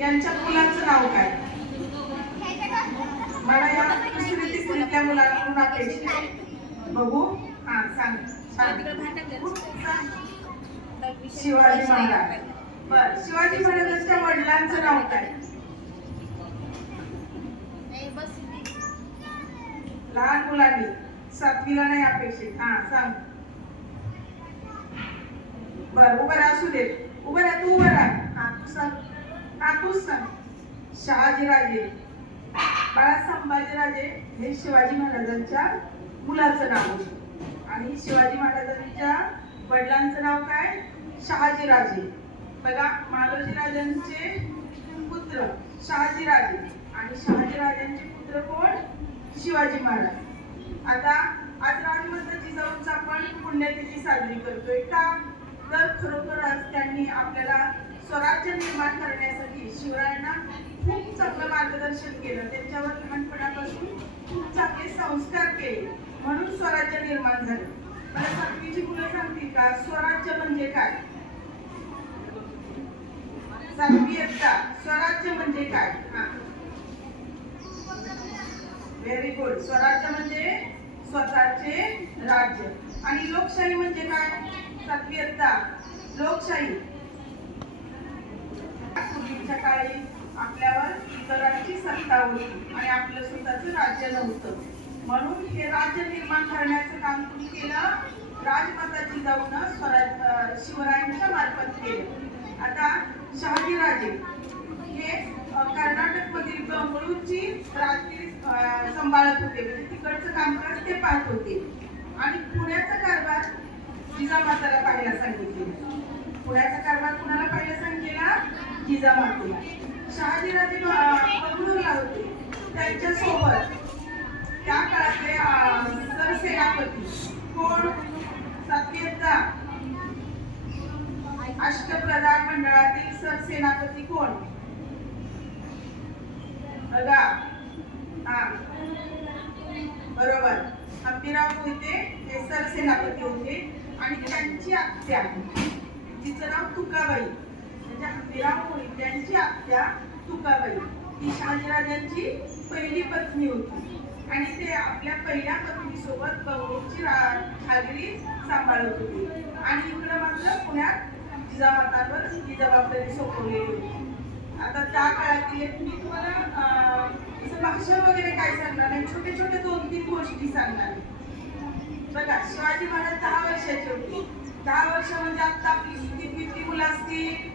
यांच्या मुलाचं नाव काय? मला या दुसरी तिसरीतल्या मुलांकडून अपेक्षित आहे. बघू. हा सांग. शिवाजी महाराज. बर, शिवाजी महाराजांच्या वडिलांचं नाव काय? लहान मुलांनी, 7वीला नाही अपेक्षित. हा सांग. बर, उभं राहा. असू दे, उभं राहा. तू उभं राहा. हा तू सांग. हा तूच सांग. शहाजीराजे. बाळा, संभाजीराजे हे शिवाजी महाराजांच्या मुलाचं नाव आहे. आणि शिवाजी महाराजांच्या वडिलांचं नाव काय? शहाजीराजे. बघा, मालोजी राजांचे पुत्र शहाजीराजे आणि शहाजीराजांचे पुत्र कोण? शिवाजी महाराज. आता आज राजमाता जिजाऊंचा आपण पुण्यतिथी साजरी करतोय का? तर खरोखरच त्यांनी आपल्याला स्वराज्य निर्माण करण्यासाठी शिवरायांना खूप चांगलं मार्गदर्शन केलं. त्यांच्यावर लहानपणापासून खूप चांगले संस्कार केले, म्हणून स्वराज्य निर्माण झालं. मला 7वीची मुलं सांगतील का स्वराज्य म्हणजे काय? 7वी एकदा स्वराज्य म्हणजे काय? हा, व्हेरी गुड. स्वराज्य म्हणजे स्वतःचे राज्य. आणि लोकशाही म्हणजे काय? 7वी एकदा लोकशाही. पूर्वीच्या काळी आपल्यावर इतरांची सत्ता होती आणि आपलं स्वतःचं राज्य नव्हतं, म्हणून हे राज्य निर्माण करण्याचं काम कुणी केलं? राजमाता जिजाऊनं शिवरायांच्या मार्फत केलं. आता शहाजीराजे हे कर्नाटकमधील बंगळूरची राजगिरी सांभाळत होते, म्हणजे तिकडचं कामकाज ते पाहत होते. आणि पुण्याचा कारभार जिजामाताला पाहायला सांगितले. पुण्याचा कारभार कुणाला पाहायला सांगितलेला? जिजामातेला. शहाजीराजे बंगळूरला होते. त्यांच्यासोबत त्या काळातले सरसेनापती कोण? 7वी एकदा अष्टप्रधान मंडळातील सरसेनापती कोण? बघा. हा, बरोबर. हंपीराव मोहिते हे सरसेनापती होते. आणि त्यांची आत्या, तिचं नाव तुकाबाई, म्हणजे हंपीराव मोहित्यांची आत्या तुकाबाई ही शहाजीराजांची पहिली पत्नी होती. आणि ते आपल्या पहिल्या पत्नीसोबत बंगळूरची राजगिरी सांभाळत होती. आणि इकडं मात्र पुण्यात जिजामातांवर ही जबाबदारी सोपवलेली होती. आता त्या काळातील मी तुम्हाला भाषण वगैरे काय सांगणार नाही, छोटे छोटे 2-3 गोष्टी सांगणार. बघा, शिवाजी महाराज 10 वर्षाचे होते. 10 वर्ष म्हणजे आता आपली किती मुलं असतील?